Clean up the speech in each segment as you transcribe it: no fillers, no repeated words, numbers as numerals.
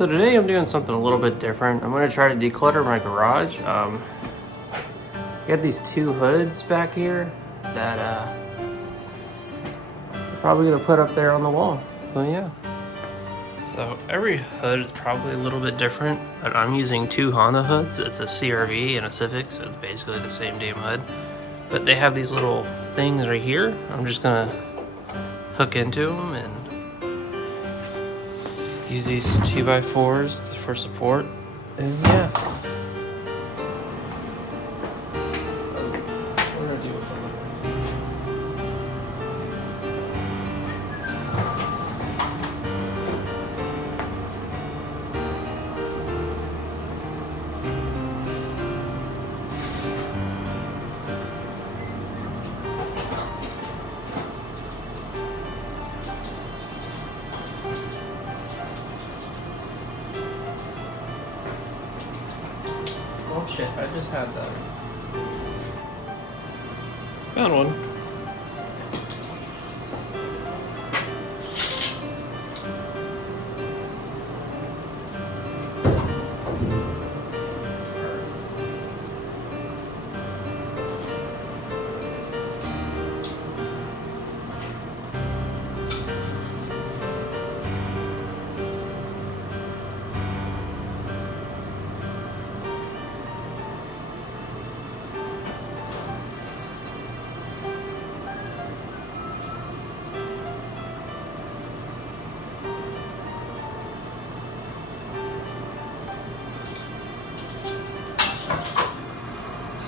So today I'm doing something a little bit different. I'm going to try to declutter my garage. We have these two hoods back here that I'm probably going to put up there on the wall. So yeah. So every hood is probably a little bit different, but I'm using two Honda hoods. It's a CRV and a Civic, so it's basically the same damn hood. But they have these little things right here. I'm just going to hook into them and use these 2x4s for support, and yeah. What do I do with them? Oh shit, I just had that. Found one.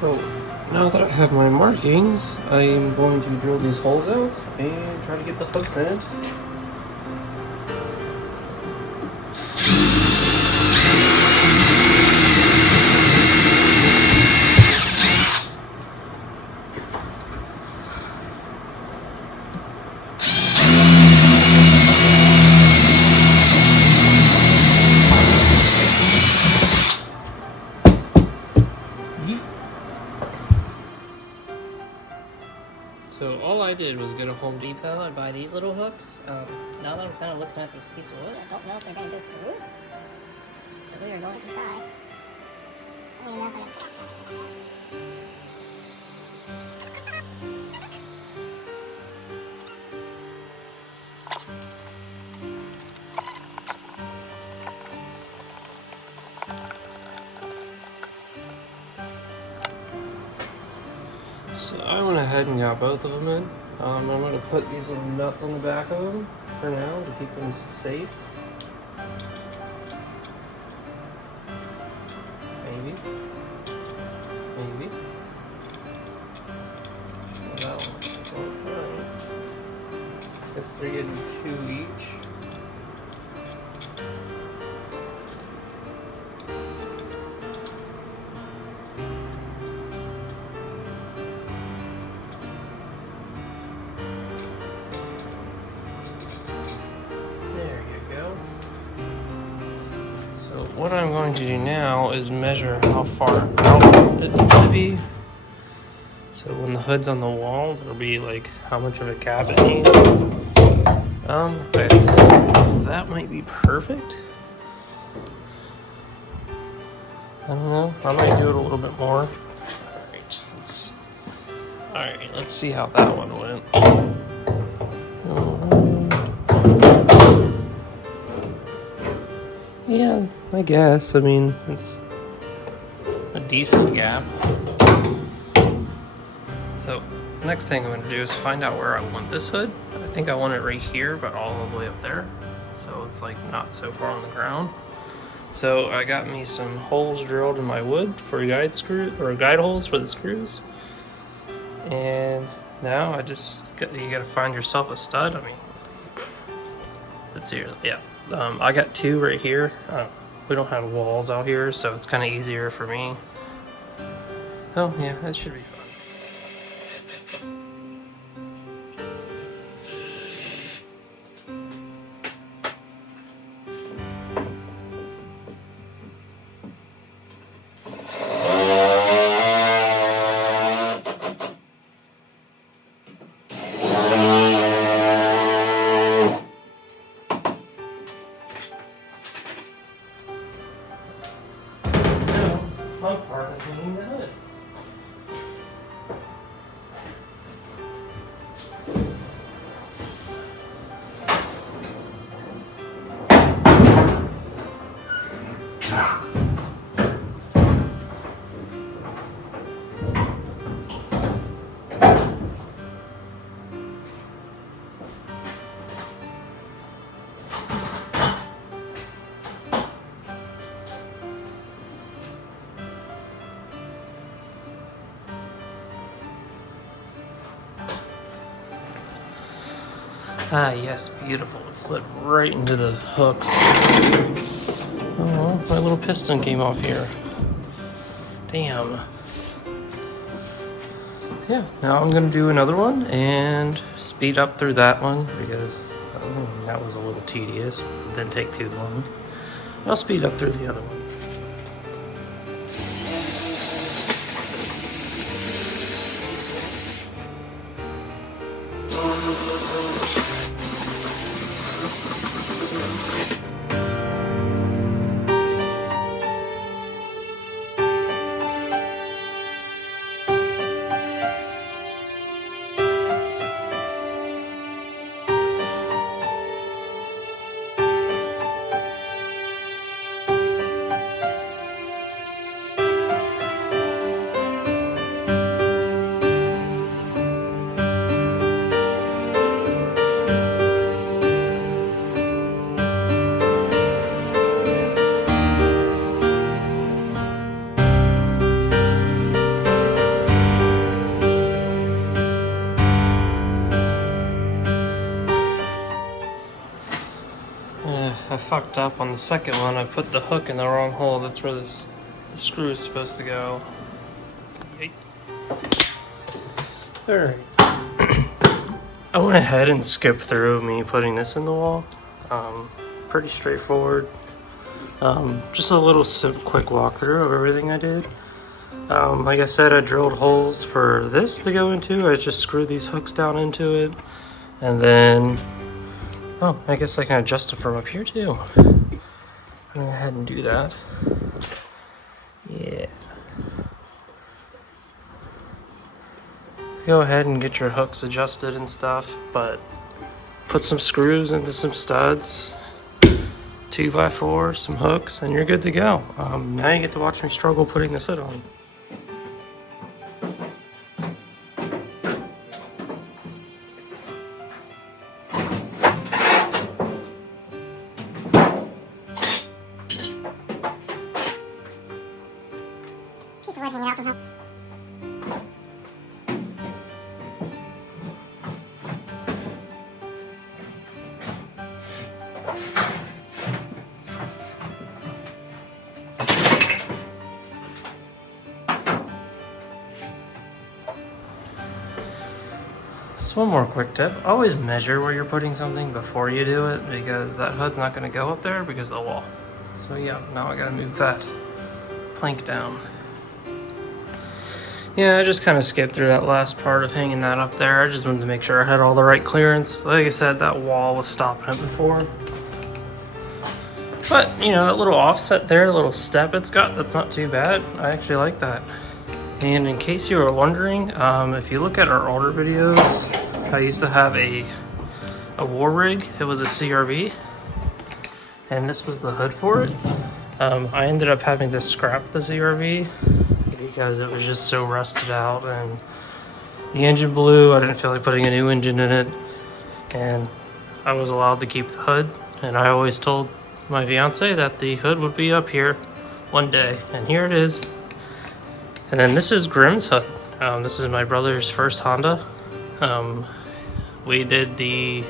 So now that I have my markings, I am going to drill these holes out and try to get the hooks in it. So all I did was go to Home Depot and buy these little hooks. Now that I'm kind of looking at this piece of wood, I don't know if they're going to go through, but we are going to try. I don't even know if I got so I went ahead and got both of them in. I'm going to put these little nuts on the back of them for now to keep them safe. Maybe. Maybe. So that one. Alright. Guess they're getting 2 each. So what I'm going to do now is measure how far out it needs to be. So when the hood's on the wall, there'll be like how much of a gap it needs. That might be perfect. I don't know. I might do it a little bit more. Alright, let's see how that one went. Yeah, I guess. I mean, it's a decent gap. So, next thing I'm going to do is find out where I want this hood. I think I want it right here, but all the way up there. So it's like not so far on the ground. So I got me some holes drilled in my wood for guide holes for the screws. And now you gotta find yourself a stud. I mean, let's see, yeah. I got 2 right here. We don't have walls out here, so it's kind of easier for me. Oh yeah, that should be fun. fun part of hanging the hood. Ah, yes, beautiful. It slid right into the hooks. Oh, my little piston came off here. Damn. Yeah, now I'm gonna do another one and speed up through that one because that was a little tedious. It didn't take too long. I'll speed up through the other one. I fucked up on the second one. I put the hook in the wrong hole. That's where the screw is supposed to go. Yikes. Alright. I went ahead and skipped through me putting this in the wall. Pretty straightforward. Just a little quick walkthrough of everything I did. Like I said, I drilled holes for this to go into. I just screwed these hooks down into it. And then, oh, I guess I can adjust it from up here too. I'm gonna go ahead and do that. Yeah. Go ahead and get your hooks adjusted and stuff, but put some screws into some studs, 2x4, some hooks, and you're good to go. Now you get to watch me struggle putting this hood on. Piece of wood hanging out from home. So one more quick tip, always measure where you're putting something before you do it because that hood's not going to go up there because of the wall. So yeah, now I got to move that plank down. Yeah, I just kind of skipped through that last part of hanging that up there. I just wanted to make sure I had all the right clearance. Like I said, that wall was stopping it before. But, you know, that little offset there, little step it's got, that's not too bad. I actually like that. And in case you were wondering, if you look at our older videos, I used to have a war rig. It was a CRV, and this was the hood for it. I ended up having to scrap the CRV because it was just so rusted out, and the engine blew. I didn't feel like putting a new engine in it, and I was allowed to keep the hood. And I always told my fiance that the hood would be up here one day, and here it is. And then this is Grimm's hood. This is my brother's first Honda. We did the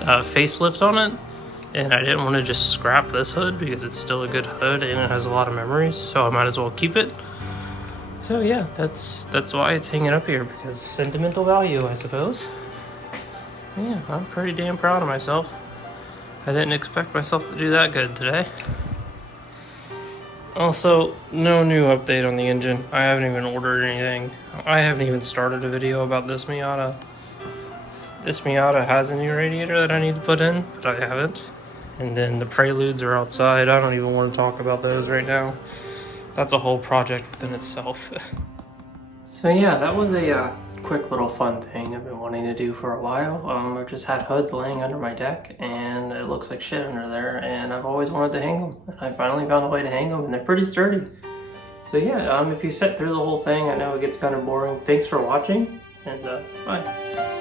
facelift on it, and I didn't want to just scrap this hood because it's still a good hood and it has a lot of memories, so I might as well keep it. So yeah, that's why it's hanging up here, because sentimental value, I suppose. Yeah, I'm pretty damn proud of myself. I didn't expect myself to do that good today. Also, no new update on the engine. I haven't even ordered anything. I haven't even started a video about this Miata. This Miata has a new radiator that I need to put in, but I haven't. And then the Preludes are outside. I don't even want to talk about those right now. that's a whole project within itself. So yeah, that was a quick little fun thing I've been wanting to do for a while. I've just had hoods laying under my deck, and it looks like shit under there, and I've always wanted to hang them. And I finally found a way to hang them, and they're pretty sturdy. So yeah, if you sit through the whole thing, I know it gets kind of boring. Thanks for watching, and bye.